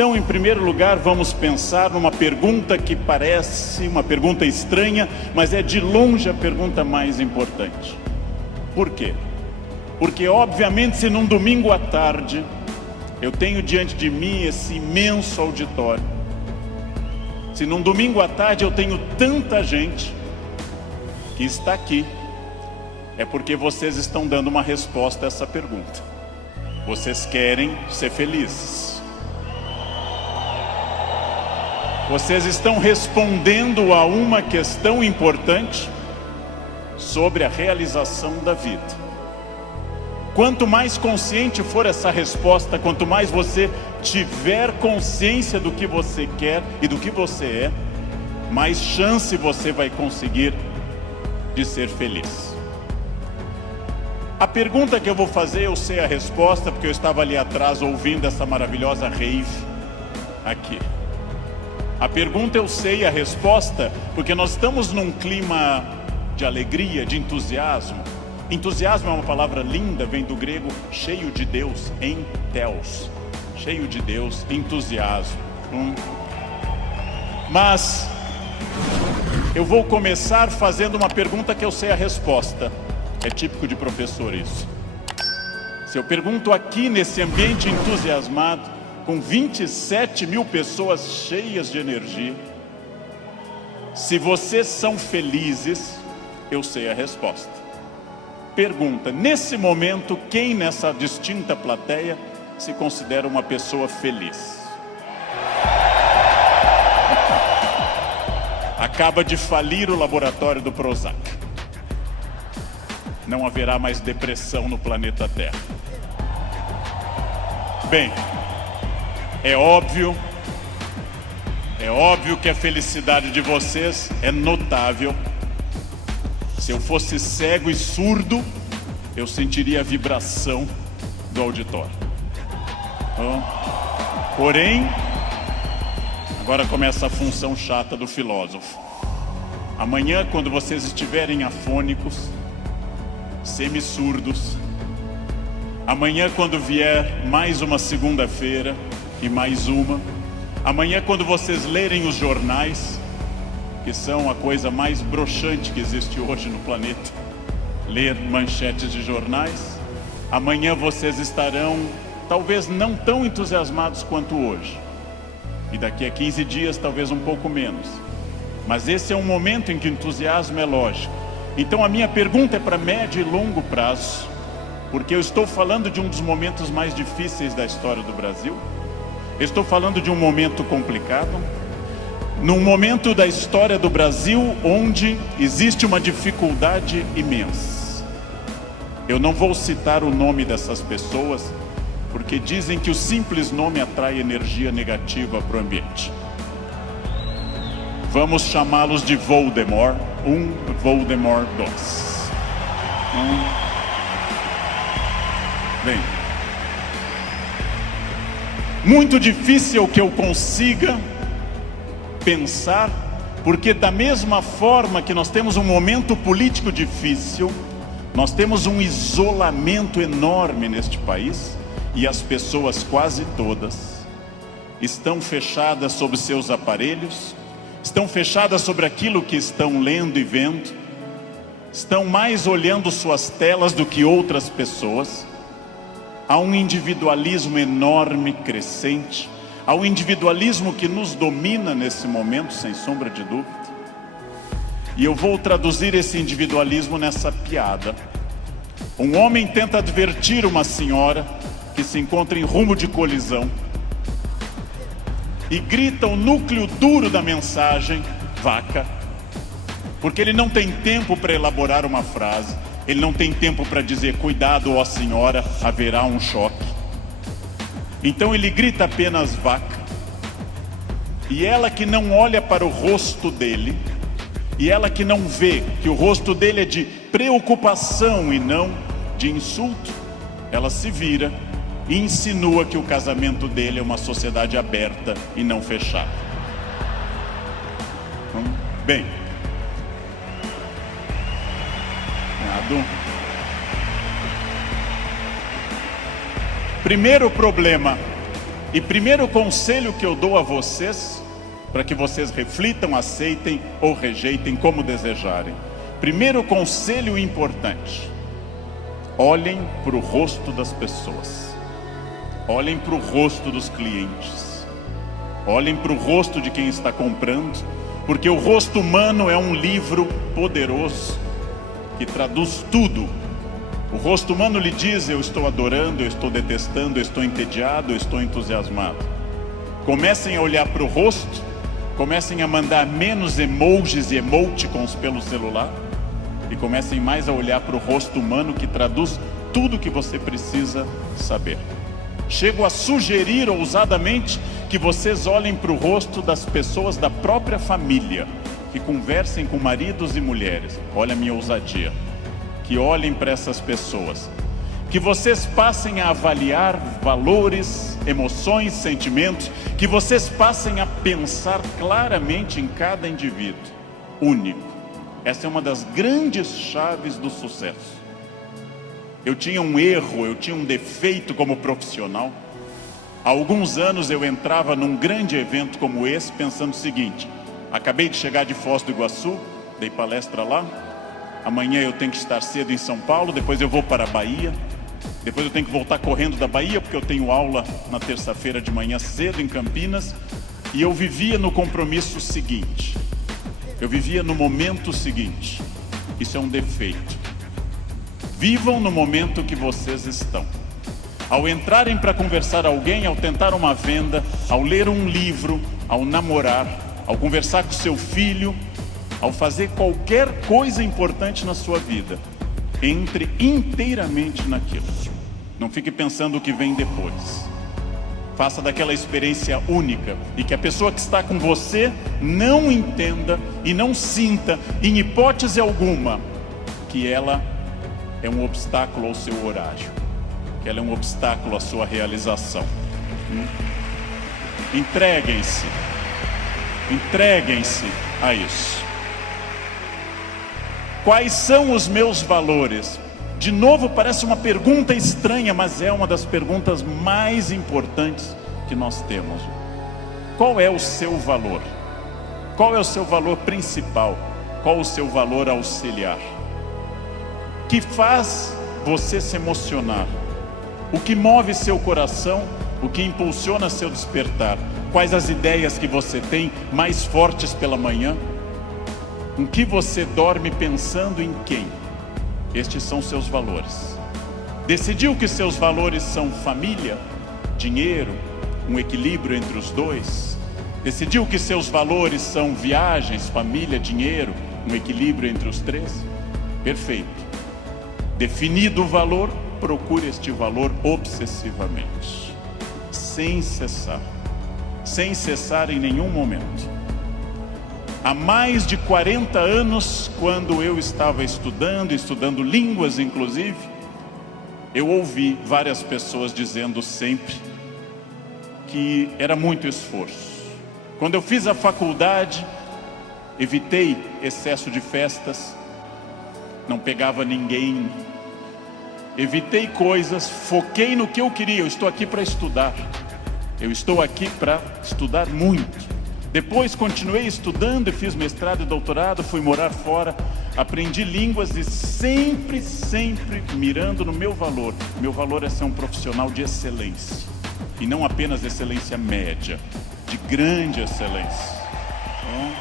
Então, em primeiro lugar, vamos pensar numa pergunta que parece uma pergunta estranha, mas é de longe a pergunta mais importante. Por quê? Porque, obviamente, se num domingo à tarde eu tenho diante de mim esse imenso auditório, se num domingo à tarde eu tenho tanta gente que está aqui, é porque vocês estão dando uma resposta a essa pergunta. Vocês querem ser felizes. Vocês estão respondendo a uma questão importante sobre a realização da vida. Quanto mais consciente for essa resposta, quanto mais você tiver consciência do que você quer e do que você é, mais chance você vai conseguir de ser feliz. A pergunta que eu vou fazer, eu sei a resposta, porque eu estava ali atrás ouvindo essa maravilhosa rave aqui. A pergunta eu sei a resposta, porque nós estamos num clima de alegria, de entusiasmo. Entusiasmo é uma palavra linda, vem do grego cheio de Deus, entheos. Cheio de Deus, entusiasmo. Mas eu vou começar fazendo uma pergunta que eu sei a resposta. É típico de professor isso. Se eu pergunto aqui nesse ambiente entusiasmado, com 27 mil pessoas cheias de energia, se vocês são felizes, eu sei a resposta. Pergunta, nesse momento, quem nessa distinta plateia se considera uma pessoa feliz? Acaba de falir o laboratório do Prozac. Não haverá mais depressão no planeta Terra. Bem, é óbvio que a felicidade de vocês é notável. Se eu fosse cego e surdo, eu sentiria a vibração do auditório. Porém, agora começa a função chata do filósofo. Amanhã, quando vocês estiverem afônicos, semissurdos, amanhã, quando vier mais uma segunda-feira e mais uma, amanhã, quando vocês lerem os jornais, que são a coisa mais broxante que existe hoje no planeta, ler manchetes de jornais, amanhã vocês estarão talvez não tão entusiasmados quanto hoje, e daqui a 15 dias talvez um pouco menos, mas esse é um momento em que o entusiasmo é lógico. Então a minha pergunta é para médio e longo prazo, porque eu estou falando de um dos momentos mais difíceis da história do Brasil, eu estou falando de um momento complicado, num momento da história do Brasil onde existe uma dificuldade imensa. Eu não vou citar o nome dessas pessoas, porque dizem que o simples nome atrai energia negativa para o ambiente. Vamos chamá-los de Voldemort 1, Voldemort 2. Bem, muito difícil que eu consiga pensar, porque da mesma forma que nós temos um momento político difícil, nós temos um isolamento enorme neste país, e as pessoas quase todas estão fechadas sobre seus aparelhos, estão fechadas sobre aquilo que estão lendo e vendo, estão mais olhando suas telas do que outras pessoas. Há um individualismo enorme, crescente, há um individualismo que nos domina nesse momento, sem sombra de dúvida. E eu vou traduzir esse individualismo nessa piada. Um homem tenta advertir uma senhora que se encontra em rumo de colisão e grita o núcleo duro da mensagem, vaca, porque ele não tem tempo para elaborar uma frase, ele não tem tempo para dizer, cuidado, ó senhora, haverá um choque. Então ele grita apenas vaca, e ela que não olha para o rosto dele, e ela que não vê que o rosto dele é de preocupação e não de insulto, ela se vira e insinua que o casamento dele é uma sociedade aberta e não fechada. Bem, primeiro problema, E primeiro conselho que eu dou a vocês, para que vocês reflitam, aceitem ou rejeitem como desejarem. Primeiro conselho importante: olhem para o rosto das pessoas. Olhem para o rosto dos clientes. Olhem para o rosto de quem está comprando, porque o rosto humano é um livro poderoso que traduz tudo. O rosto humano lhe diz: eu estou adorando, eu estou detestando, eu estou entediado, eu estou entusiasmado. Comecem a olhar para o rosto, comecem a mandar menos emojis e emoticons pelo celular e comecem mais a olhar para o rosto humano, que traduz tudo que você precisa saber. Chego a sugerir ousadamente que vocês olhem para o rosto das pessoas da própria família, que conversem com maridos e mulheres. Olha a minha ousadia. Que olhem para essas pessoas, que vocês passem a avaliar valores, emoções, sentimentos, que vocês passem a pensar claramente em cada indivíduo único. Essa é uma das grandes chaves do sucesso. Eu tinha um erro, eu tinha um defeito como profissional. Há alguns anos eu entrava num grande evento como esse pensando o seguinte: acabei de chegar de Foz do Iguaçu, dei palestra lá. Amanhã eu tenho que estar cedo em São Paulo, depois eu vou para a Bahia. Depois eu tenho que voltar correndo da Bahia, porque eu tenho aula na terça-feira de manhã cedo em Campinas. E eu vivia no compromisso seguinte. Eu vivia no momento seguinte. Isso é um defeito. Vivam no momento que vocês estão. Ao entrarem para conversar com alguém, ao tentar uma venda, ao ler um livro, ao namorar, ao conversar com seu filho, ao fazer qualquer coisa importante na sua vida, entre inteiramente naquilo. Não fique pensando o que vem depois. Faça daquela experiência única, e que a pessoa que está com você não entenda e não sinta, em hipótese alguma, que ela é um obstáculo ao seu horário, que ela é um obstáculo à sua realização. Entreguem-se a isso. Quais são os meus valores? De novo, parece uma pergunta estranha, mas é uma das perguntas mais importantes que nós temos. Qual é o seu valor? Qual é o seu valor principal? Qual o seu valor auxiliar? O que faz você se emocionar? O que move seu coração? O que impulsiona seu despertar? Quais as ideias que você tem mais fortes pela manhã? Com que você dorme pensando em quem? Estes são seus valores. Decidiu que seus valores são família, dinheiro, um equilíbrio entre os dois? Decidiu que seus valores são viagens, família, dinheiro, um equilíbrio entre os três? Perfeito. Definido o valor, procure este valor obsessivamente, sem cessar em nenhum momento. Há mais de 40 anos, quando eu estava estudando línguas inclusive, eu ouvi várias pessoas dizendo sempre que era muito esforço. Quando eu fiz a faculdade, evitei excesso de festas, não pegava ninguém, evitei coisas, foquei no que eu queria. Eu estou aqui para estudar, eu estou aqui para estudar muito. Depois continuei estudando e fiz mestrado e doutorado, fui morar fora, aprendi línguas e sempre mirando no meu valor. Meu valor é ser um profissional de excelência, e não apenas excelência média, de grande excelência. Então,